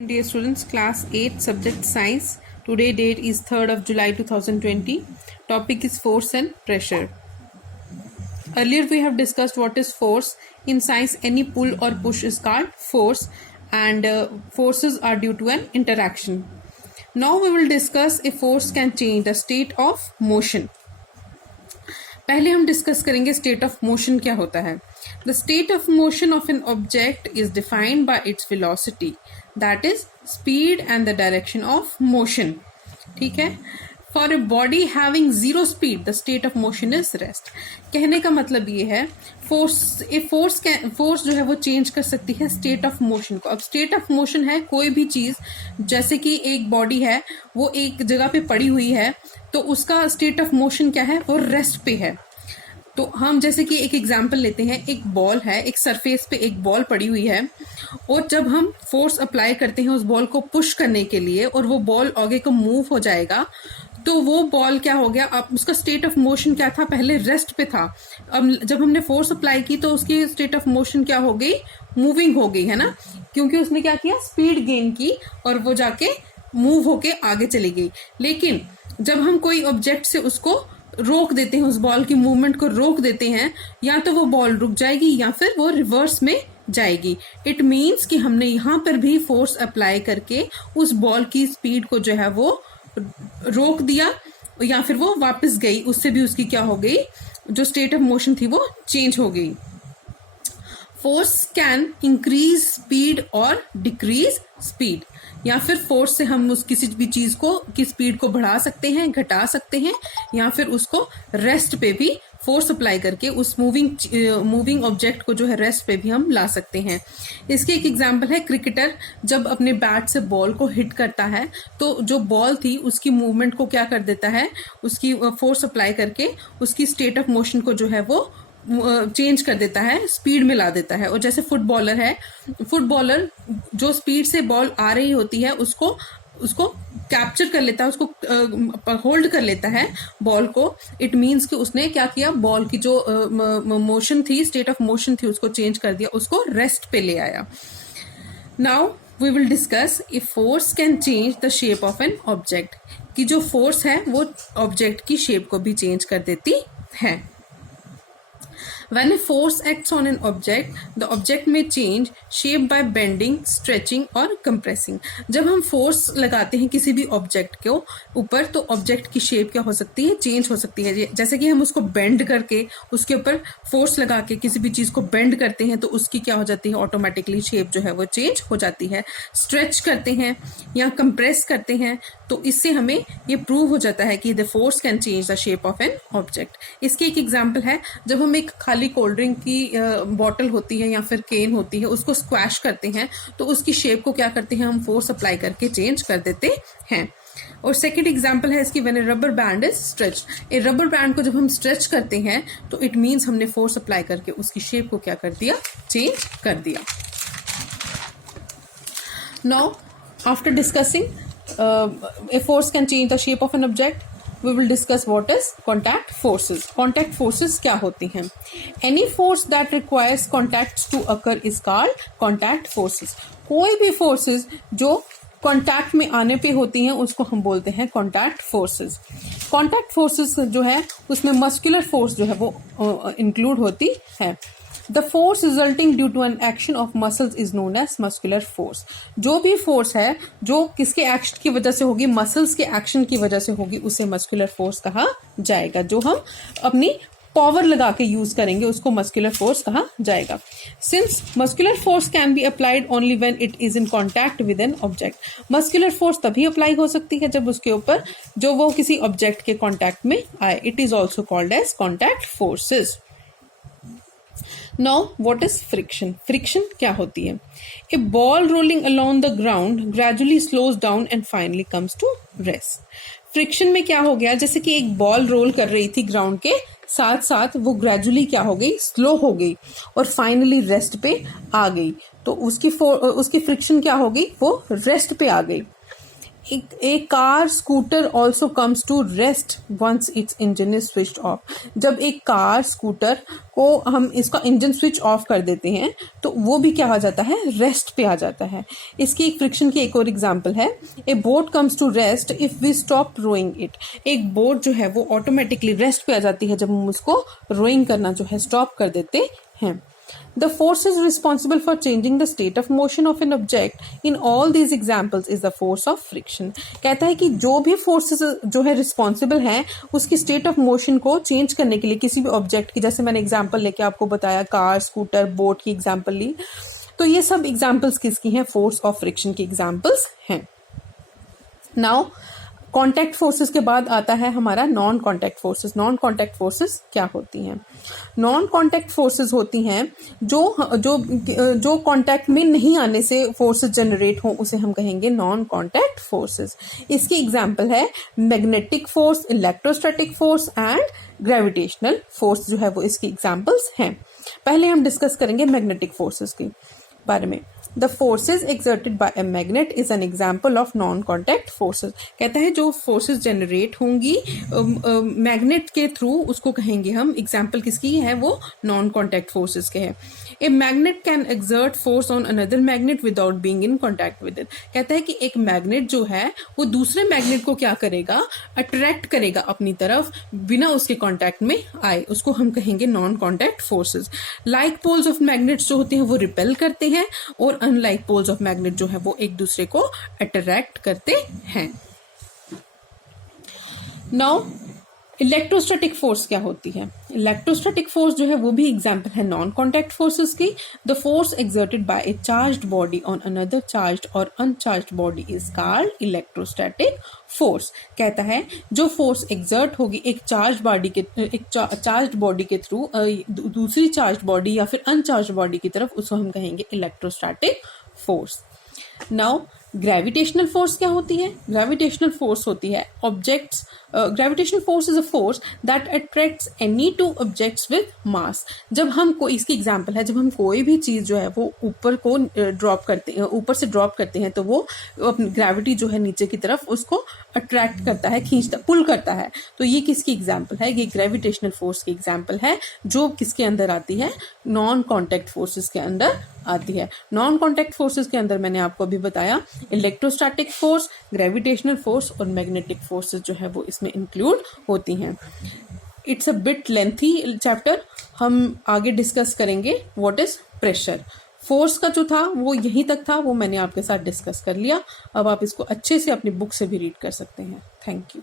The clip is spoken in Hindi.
Dear students, class 8 subject science. Today date is 3rd of July 2020. Topic is force and pressure. Earlier we have discussed what is force. In science, any pull or push is called force, and forces are due to an interaction. Now we will discuss if force can change the state of motion. पहले हम डिस्कस करेंगे स्टेट ऑफ मोशन क्या होता है. The state of motion of an object is defined by its velocity, that is speed and the direction of motion. ठीक है. For a body having zero speed the state of motion is rest. कहने का मतलब ये है फोर्स जो है वो चेंज कर सकती है स्टेट ऑफ मोशन को. अब स्टेट ऑफ मोशन है कोई भी चीज, जैसे कि एक बॉडी है वो एक जगह पे पड़ी हुई है तो उसका स्टेट ऑफ मोशन क्या है, वो रेस्ट पे है. तो हम जैसे कि एक एग्जांपल लेते हैं, एक बॉल है, एक सरफेस पे एक बॉल पड़ी हुई है और जब हम फोर्स अप्लाई करते हैं उस बॉल को पुश करने के लिए और वो बॉल आगे को मूव हो जाएगा, तो वो बॉल क्या हो गया, अब उसका स्टेट ऑफ मोशन क्या था, पहले रेस्ट पे था. अब जब हमने फोर्स अप्लाई की तो उसकी स्टेट ऑफ मोशन क्या हो गई, मूविंग हो गई, है ना, क्योंकि उसने क्या किया, स्पीड गेन की और वो जाके मूव होके आगे चली गई. लेकिन जब हम कोई ऑब्जेक्ट से उसको रोक देते हैं, उस बॉल की मूवमेंट को रोक देते हैं, या तो वो बॉल रुक जाएगी या फिर वो रिवर्स में जाएगी. इट मीन्स कि हमने यहाँ पर भी फोर्स अप्लाई करके उस बॉल की स्पीड को जो है वो रोक दिया या फिर वो वापस गई, उससे भी उसकी क्या हो गई, जो स्टेट ऑफ मोशन थी वो चेंज हो गई. फोर्स कैन इंक्रीज स्पीड और डिक्रीज स्पीड, या फिर फोर्स से हम उस किसी भी चीज को की स्पीड को बढ़ा सकते हैं, घटा सकते हैं, या फिर उसको रेस्ट पे भी फोर्स अप्लाई करके उस मूविंग ऑब्जेक्ट को जो है रेस्ट पे भी हम ला सकते हैं. इसके एक एग्जांपल है, क्रिकेटर जब अपने बैट से बॉल को हिट करता है तो जो बॉल थी उसकी मूवमेंट को क्या कर देता है, उसकी फोर्स अप्लाई करके उसकी स्टेट ऑफ मोशन को जो है वो चेंज कर देता है, स्पीड में ला देता है. और जैसे फुटबॉलर है, फुटबॉलर जो स्पीड से बॉल आ रही होती है उसको कैप्चर कर लेता है, उसको होल्ड कर लेता है बॉल को. इट मीन्स कि उसने क्या किया, बॉल की जो मोशन थी, स्टेट ऑफ मोशन थी, उसको चेंज कर दिया, उसको रेस्ट पे ले आया. Now we will discuss if force can change the shape of an object, कि जो फोर्स है वो ऑब्जेक्ट की शेप को भी चेंज कर देती है. When a force acts on an object, the object may change shape by bending, stretching और compressing. जब हम फोर्स लगाते हैं किसी भी ऑब्जेक्ट के ऊपर तो ऑब्जेक्ट की शेप क्या हो सकती है, चेंज हो सकती है. जैसे कि हम उसको बेंड करके, उसके ऊपर फोर्स लगा के किसी भी चीज को बेंड करते हैं तो उसकी क्या हो जाती है, ऑटोमेटिकली शेप जो है वो चेंज हो जाती है. स्ट्रेच करते हैं या कंप्रेस करते हैं तो इससे हमें ये प्रूव हो जाता है कि the force can change the shape of an object. इसके एक एग्जांपल है, जब हम एक खाली कोल्ड ड्रिंक की बॉटल होती है या फिर केन होती है, उसको स्क्वैश करते हैं तो उसकी शेप को क्या करते हैं, हम फोर्स अप्लाई करके चेंज कर देते हैं. और सेकेंड एग्जाम्पल है इसकी, when A rubber band is stretch. A rubber band को जब हम स्ट्रेच करते हैं तो इट मीन्स हमने फोर्स अप्लाई करके उसकी शेप को क्या कर दिया, चेंज कर दिया. Now after discussing a force can change the shape of an object, we will discuss what is contact forces. Contact forces क्या होती हैं? Any force that requires contacts to occur is called contact forces. कोई भी forces जो कॉन्टैक्ट में आने पे होती हैं उसको हम बोलते हैं कॉन्टैक्ट फोर्सेस. कॉन्टैक्ट फोर्सेस जो है उसमें मस्कुलर फोर्स जो है वो इंक्लूड होती है. The force resulting due to an action of muscles is known as muscular force. जो भी फोर्स है जो किसके एक्शन की वजह से होगी, मसल्स के एक्शन की वजह से होगी, उसे मस्कुलर फोर्स कहा जाएगा. जो हम अपनी पावर लगा के यूज करेंगे उसको मस्कुलर फोर्स कहा जाएगा. Since muscular force can be applied only when it is in contact with an object. Muscular force तभी अप्लाई हो सकती है जब उसके ऊपर जो वो किसी ऑब्जेक्ट के कॉन्टैक्ट में आए. It is also called as contact forces. Now, what is friction? Friction क्या होती है? A ball rolling along the ground gradually slows down and finally comes to rest. Friction में क्या हो गया, जैसे कि एक बॉल रोल कर रही थी ग्राउंड के साथ साथ, वो ग्रेजुअली क्या हो गई, स्लो हो गई और फाइनली रेस्ट पे आ गई. तो उसकी फ्रिक्शन क्या हो गई, वो रेस्ट पे आ गई. A car scooter also comes to rest once its engine is switched off. जब एक कार स्कूटर को हम इसका इंजन स्विच ऑफ कर देते हैं तो वो भी क्या हो जाता है, रेस्ट पे आ जाता है। इसकी एक फ्रिक्शन की एक और एग्जांपल है, a boat comes to rest if we stop rowing it. एक बोट जो है वो ऑटोमेटिकली रेस्ट पे आ जाती है जब हम उसको रोइंग करना जो है स्टॉप कर देते हैं। The force is responsible for changing the state of motion of an object. In all these examples is the force of friction. कहता है कि जो भी फोर्सेस जो है रिस्पॉन्सिबल हैं उसकी स्टेट ऑफ मोशन को चेंज करने के लिए किसी भी ऑब्जेक्ट की, जैसे मैंने एग्जांपल लेके आपको बताया कार, स्कूटर, बोट की एग्जांपल ली, तो ये सब एग्जांपल्स किसकी हैं, फोर्स ऑफ फ्रिक्शन की एग्जांपल्स हैं। नाउ कॉन्टैक्ट फोर्सेस के बाद आता है हमारा non contact forces. Non contact forces क्या होती हैं? नॉन कॉन्टैक्ट फोर्सेस होती हैं जो कॉन्टैक्ट में नहीं आने से फोर्सेस जनरेट हो, उसे हम कहेंगे नॉन कॉन्टैक्ट फोर्सेस। इसकी एग्जांपल है magnetic force, electrostatic force and gravitational force, जो है वो इसकी एग्जांपल्स हैं। पहले हम डिस्कस करेंगे मैग्नेटिक फोर्सेस के बारे में। The forces exerted by a magnet is an example of non-contact forces. कहता है जो फोर्सेस जनरेट होंगी मैग्नेट के थ्रू, उसको कहेंगे हम, एग्जाम्पल किसकी है, वो नॉन कॉन्टैक्ट फोर्सेस के है। A magnet can exert force on another magnet without being in contact with it. कहता है कि एक मैग्नेट जो है वो दूसरे मैग्नेट को क्या करेगा, अट्रैक्ट करेगा अपनी तरफ बिना उसके कॉन्टैक्ट में आए, उसको हम कहेंगे non contact forces. Like poles of magnets जो होते हैं वो रिपेल करते हैं और अनलाइक पोल्स ऑफ मैग्नेट जो है वो एक दूसरे को अट्रैक्ट करते हैं। नाउ इलेक्ट्रोस्टैटिक फोर्स क्या होती है? इलेक्ट्रोस्टैटिक फोर्स जो है वो भी एग्जांपल है नॉन कॉन्टैक्ट फोर्सेस की। The force exerted by a charged body on another charged और uncharged body is called electrostatic force. कहता है जो फोर्स एक्सर्ट होगी एक चार्ज बॉडी के थ्रू दूसरी चार्ज बॉडी या फिर अनचार्ज बॉडी की तरफ, उसको हम कहेंगे electrostatic force. Now gravitational force क्या होती है? ग्रेविटेशनल फोर्स होती है objects, gravitational force is a force that attracts any two objects with mass. जब हम कोई, इसकी एग्जांपल है, जब हम कोई भी चीज जो है वो ऊपर को ड्रॉप करते हैं, ऊपर से ड्रॉप करते हैं, तो वो अपनी ग्रेविटी जो है नीचे की तरफ उसको अट्रैक्ट करता है, खींचता, पुल करता है। तो ये किसकी एग्जांपल है? ये ग्रेविटेशनल फोर्स की एग्जांपल है, जो किसके अंदर आती है, नॉन कॉन्टैक्ट फोर्सेस के अंदर आती है। नॉन कॉन्टैक्ट फोर्सेस के अंदर मैंने आपको अभी बताया इलेक्ट्रोस्टैटिक फोर्स, ग्रेविटेशनल फोर्स और मैग्नेटिक फोर्सेस जो है वो इसमें इंक्लूड होती हैं। It's a bit lengthy chapter, हम आगे डिस्कस करेंगे व्हाट इज प्रेशर। फोर्स का जो था वो यहीं तक था, वो मैंने आपके साथ डिस्कस कर लिया। अब आप इसको अच्छे से अपनी बुक से भी रीड कर सकते हैं। Thank you.